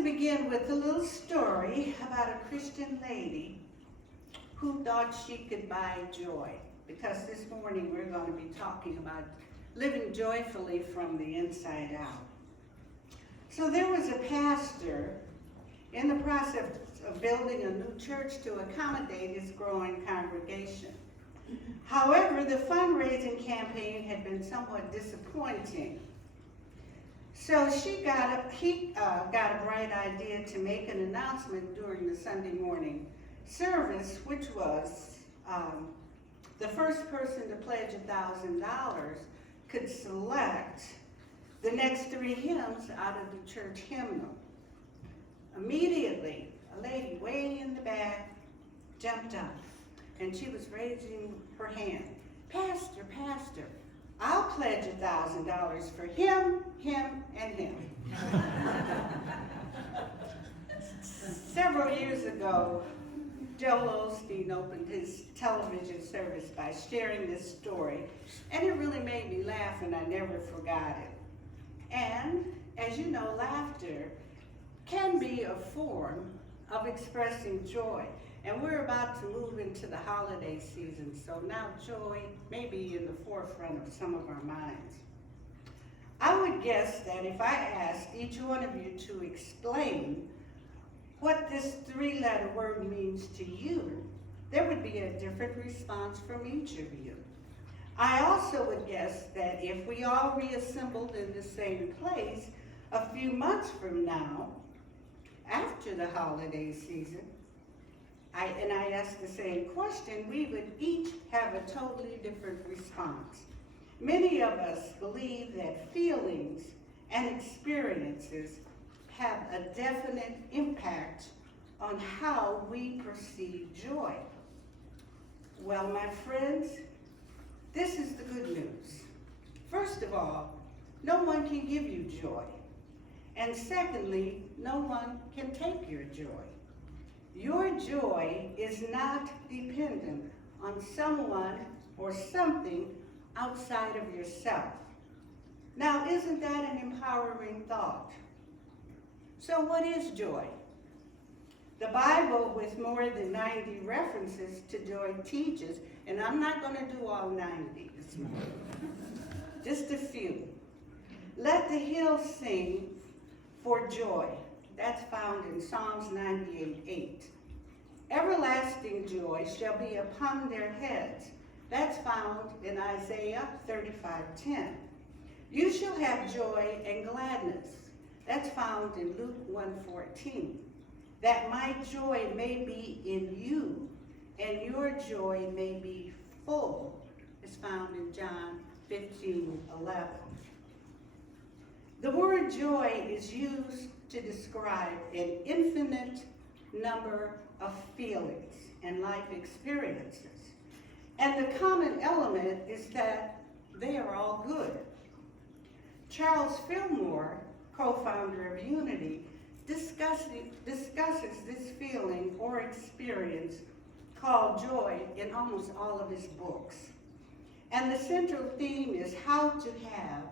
to begin with a little story about a Christian lady who thought she could buy joy. Because this morning we're going to be talking about living joyfully from the inside out. So there was a pastor in the process of building a new church to accommodate his growing congregation. However, the fundraising campaign had been somewhat disappointing. So he got a bright idea to make an announcement during the Sunday morning service, which was the first person to pledge $1,000 could select the next 3 hymns out of the church hymnal. Immediately, a lady way in the back jumped up, and she was raising her hand. Pastor, Pastor, I'll pledge $1,000 for him, and him. Several years ago, Joel Osteen opened his television service by sharing this story, and it really made me laugh, and I never forgot it. And, as you know, laughter can be a form of expressing joy. And we're about to move into the holiday season, so now joy may be in the forefront of some of our minds. I would guess that if I asked each one of you to explain what this 3-letter word means to you, there would be a different response from each of you. I also would guess that if we all reassembled in the same place a few months from now, after the holiday season, and I asked the same question, we would each have a totally different response. Many of us believe that feelings and experiences have a definite impact on how we perceive joy. Well, my friends, this is the good news. First of all, no one can give you joy. And secondly, no one can take your joy. Your joy is not dependent on someone or something outside of yourself. Now, isn't that an empowering thought? So what is joy? The Bible, with more than 90 references to joy, teaches, and I'm not going to do all 90 this morning, just a few. Let the hills sing for joy. That's found in Psalms 98:8. Everlasting joy shall be upon their heads. That's found in Isaiah 35:10. You shall have joy and gladness. That's found in Luke 1:14. That my joy may be in you and your joy may be full is found in John 15:11. The word joy is used to describe an infinite number of feelings and life experiences. And the common element is that they are all good. Charles Fillmore, co-founder of Unity, discusses this feeling or experience called joy in almost all of his books. And the central theme is how to have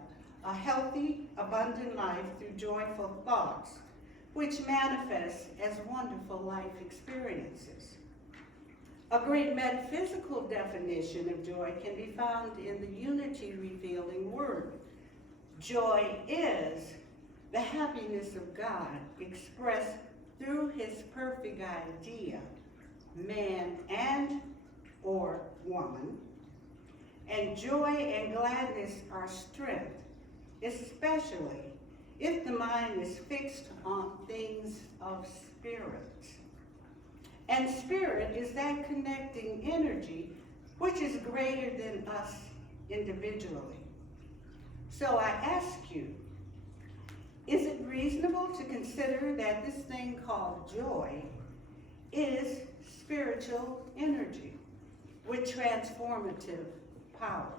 a healthy, abundant life through joyful thoughts, which manifests as wonderful life experiences. A great metaphysical definition of joy can be found in the Unity revealing word. Joy is the happiness of God expressed through his perfect idea, man and or woman. And joy and gladness are strength, especially if the mind is fixed on things of spirit. And spirit is that connecting energy which is greater than us individually. So I ask you, is it reasonable to consider that this thing called joy is spiritual energy with transformative power?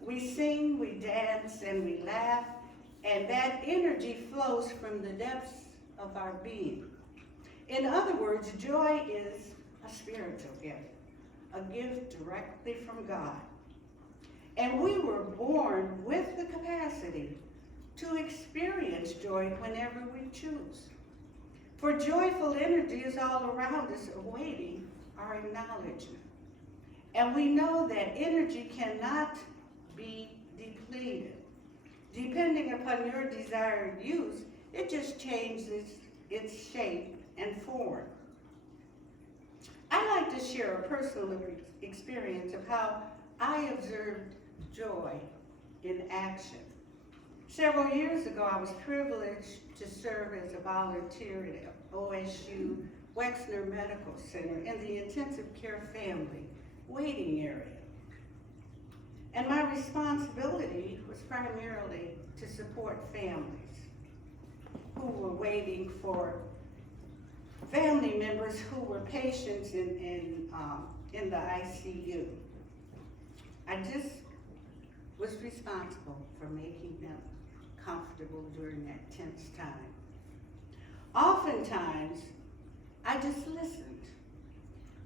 We sing, we dance, and we laugh, and that energy flows from the depths of our being. In other words, joy is a spiritual gift, a gift directly from God. And we were born with the capacity to experience joy whenever we choose. For joyful energy is all around us, awaiting our acknowledgement. And we know that energy cannot be depleted. Depending upon your desired use, it just changes its shape and form. I like to share a personal experience of how I observed joy in action. Several years ago, I was privileged to serve as a volunteer at OSU Wexner Medical Center in the intensive care family waiting area. And my responsibility was primarily to support families who were waiting for family members who were patients in the ICU. I just was responsible for making them comfortable during that tense time. Oftentimes, I just listened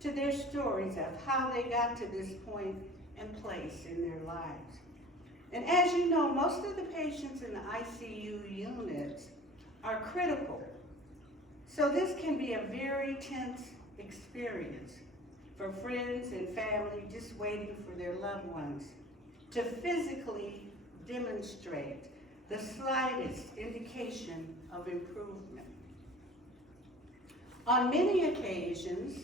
to their stories of how they got to this point and place in their lives. And as you know, most of the patients in the ICU units are critical. So this can be a very tense experience for friends and family just waiting for their loved ones to physically demonstrate the slightest indication of improvement. On many occasions,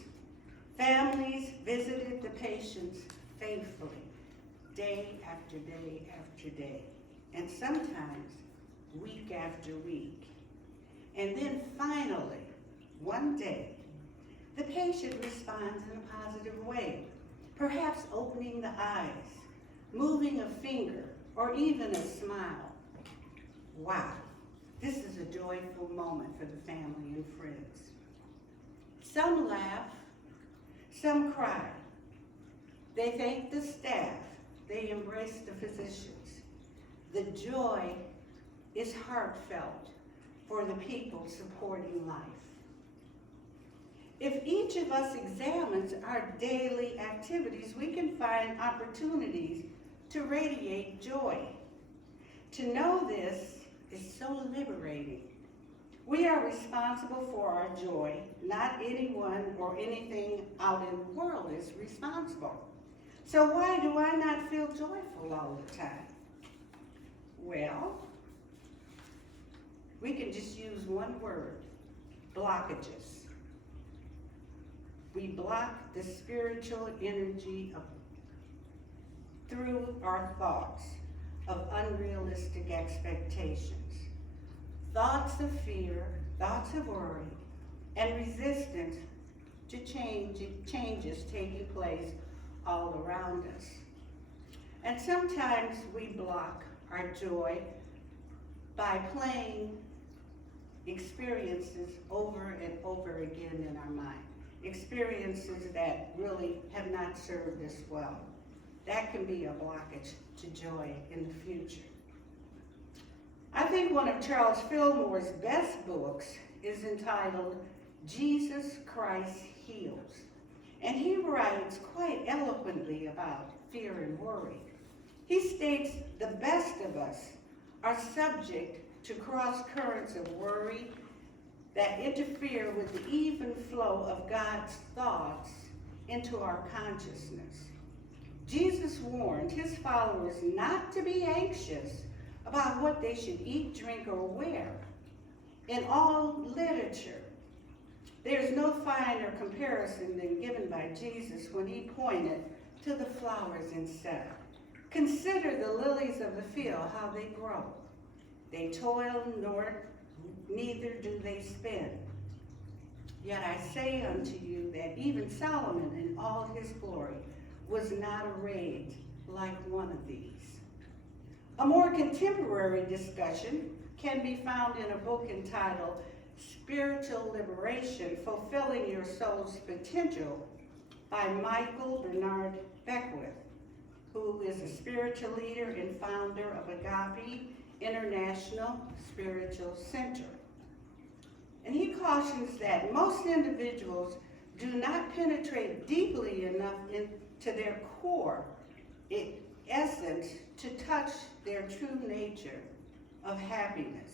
families visited the patients faithfully, day after day after day, and sometimes week after week. And then finally, one day, the patient responds in a positive way, perhaps opening the eyes, moving a finger, or even a smile. Wow, this is a joyful moment for the family and friends. Some laugh, some cry. They thank the staff, they embrace the physicians. The joy is heartfelt for the people supporting life. If each of us examines our daily activities, we can find opportunities to radiate joy. To know this is so liberating. We are responsible for our joy. Not anyone or anything out in the world is responsible. So why do I not feel joyful all the time? Well, we can just use one word: blockages. We block the spiritual energy through our thoughts of unrealistic expectations, thoughts of fear, thoughts of worry, and resistance to changes taking place all around us. And sometimes we block our joy by playing experiences over and over again in our mind, experiences that really have not served us well. That can be a blockage to joy in the future. I think one of Charles Fillmore's best books is entitled Jesus Christ Heals. And he writes quite eloquently about fear and worry. He states the best of us are subject to cross currents of worry that interfere with the even flow of God's thoughts into our consciousness. Jesus warned his followers not to be anxious about what they should eat, drink, or wear. In all literature, there is no finer comparison than given by Jesus when he pointed to the flowers and said, "Consider the lilies of the field, how they grow. They toil nor neither do they spin. Yet I say unto you that even Solomon in all his glory was not arrayed like one of these." A more contemporary discussion can be found in a book entitled Spiritual Liberation, Fulfilling Your Soul's Potential by Michael Bernard Beckwith, who is a spiritual leader and founder of Agape International Spiritual Center. And he cautions that most individuals do not penetrate deeply enough into their core essence to touch their true nature of happiness.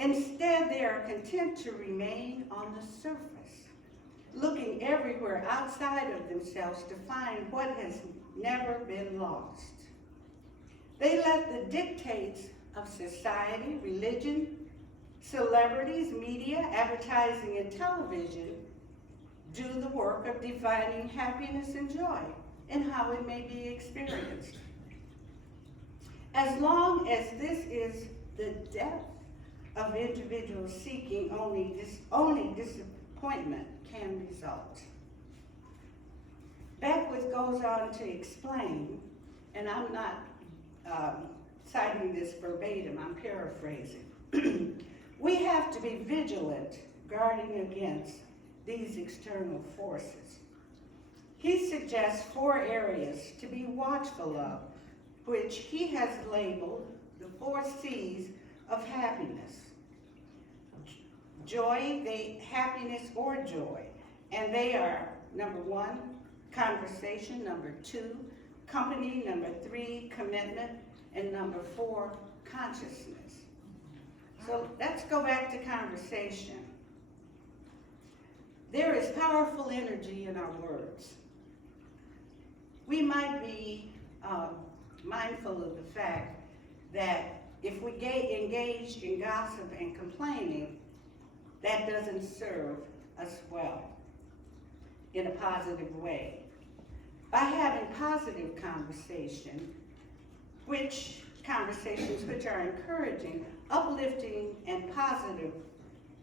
Instead, they are content to remain on the surface, looking everywhere outside of themselves to find what has never been lost. They let the dictates of society, religion, celebrities, media, advertising, and television do the work of defining happiness and joy and how it may be experienced. As long as this is the depth of individuals seeking, only disappointment can result. Beckwith goes on to explain, and I'm not citing this verbatim, I'm paraphrasing. We have to be vigilant, guarding against these external forces. He suggests 4 areas to be watchful of, which he has labeled the 4 C's of happiness. Joy, happiness or joy, and they are number 1, conversation, number 2, company, number 3, commitment, and number 4, consciousness. So let's go back to conversation. There is powerful energy in our words. We might be mindful of the fact that if we engage in gossip and complaining, that doesn't serve us well in a positive way. By having positive conversations which are encouraging, uplifting, and positive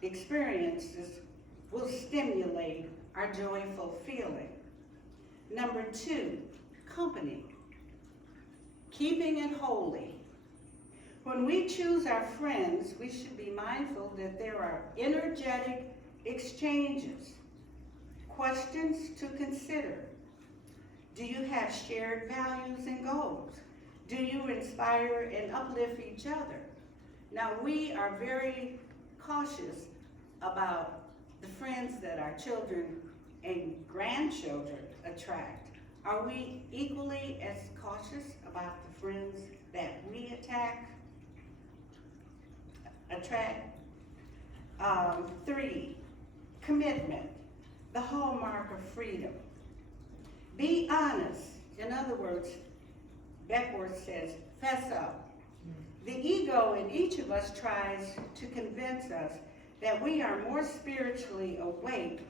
experiences will stimulate our joyful feeling. Number 2, company. Keeping it holy. When we choose our friends, we should be mindful that there are energetic exchanges, questions to consider. Do you have shared values and goals? Do you inspire and uplift each other? Now, we are very cautious about the friends that our children and grandchildren attract. Are we equally as cautious about the friends that we attract? 3, commitment, the hallmark of freedom. Be honest. In other words, Beckwith says, fess up. The ego in each of us tries to convince us that we are more spiritually awake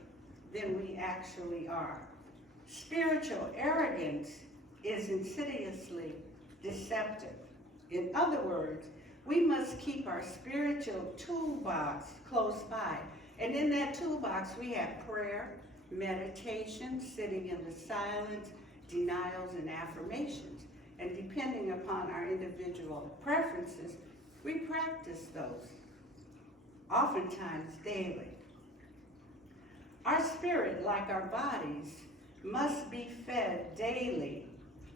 than we actually are. Spiritual arrogance is insidiously deceptive. In other words, we must keep our spiritual toolbox close by. And in that toolbox, we have prayer, meditation, sitting in the silence, denials, and affirmations. And depending upon our individual preferences, we practice those, oftentimes daily. Our spirit, like our bodies, must be fed daily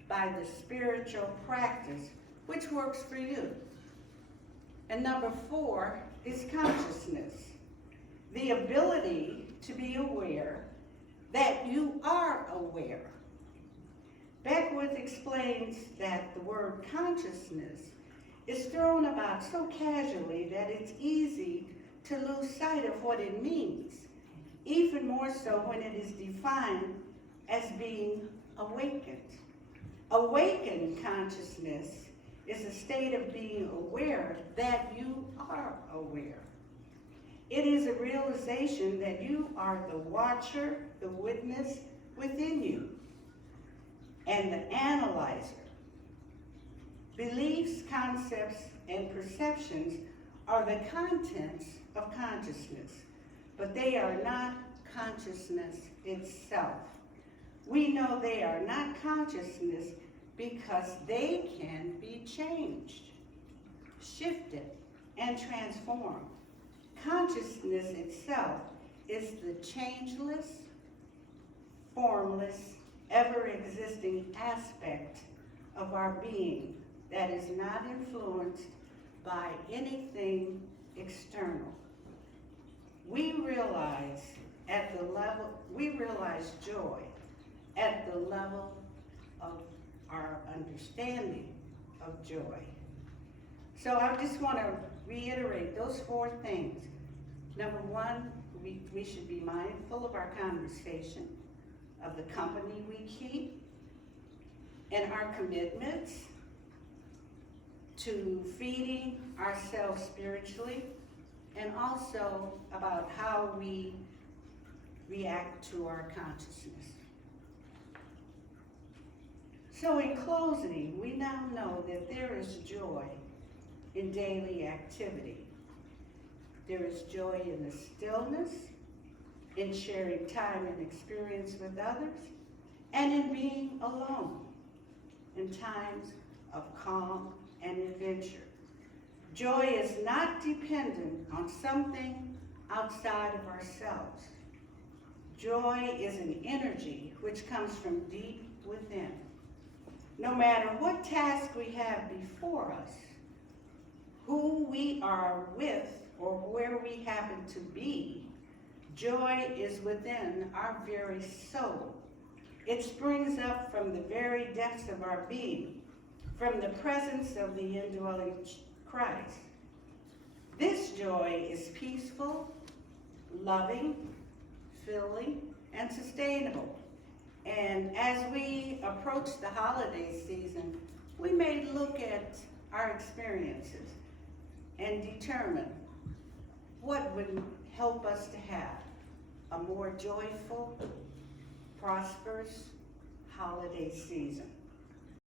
by the spiritual practice, which works for you. And number 4 is consciousness, the ability to be aware that you are aware. Beckwith explains that the word consciousness is thrown about so casually that it's easy to lose sight of what it means, even more so when it is defined as being awakened. Awakened consciousness is a state of being aware that you are aware. It is a realization that you are the watcher, the witness within you, and the analyzer. Beliefs, concepts, and perceptions are the contents of consciousness, but they are not consciousness itself. We know they are not consciousness because they can be changed, shifted, and transformed. Consciousness itself is the changeless, formless, ever-existing aspect of our being that is not influenced by anything external. We realize joy at the level of our understanding of joy. So I just want to reiterate those four things. Number one, we should be mindful of our conversation, of the company we keep, and our commitments to feeding ourselves spiritually, and also about how we react to our consciousness. So in closing, we now know that there is joy in daily activity. There is joy in the stillness, in sharing time and experience with others, and in being alone in times of calm and adventure. Joy is not dependent on something outside of ourselves. Joy is an energy which comes from deep within. No matter what task we have before us, who we are with, or where we happen to be, joy is within our very soul. It springs up from the very depths of our being, from the presence of the indwelling Christ. This joy is peaceful, loving, filling, and sustainable. And as we approach the holiday season, we may look at our experiences and determine what would help us to have a more joyful, prosperous holiday season.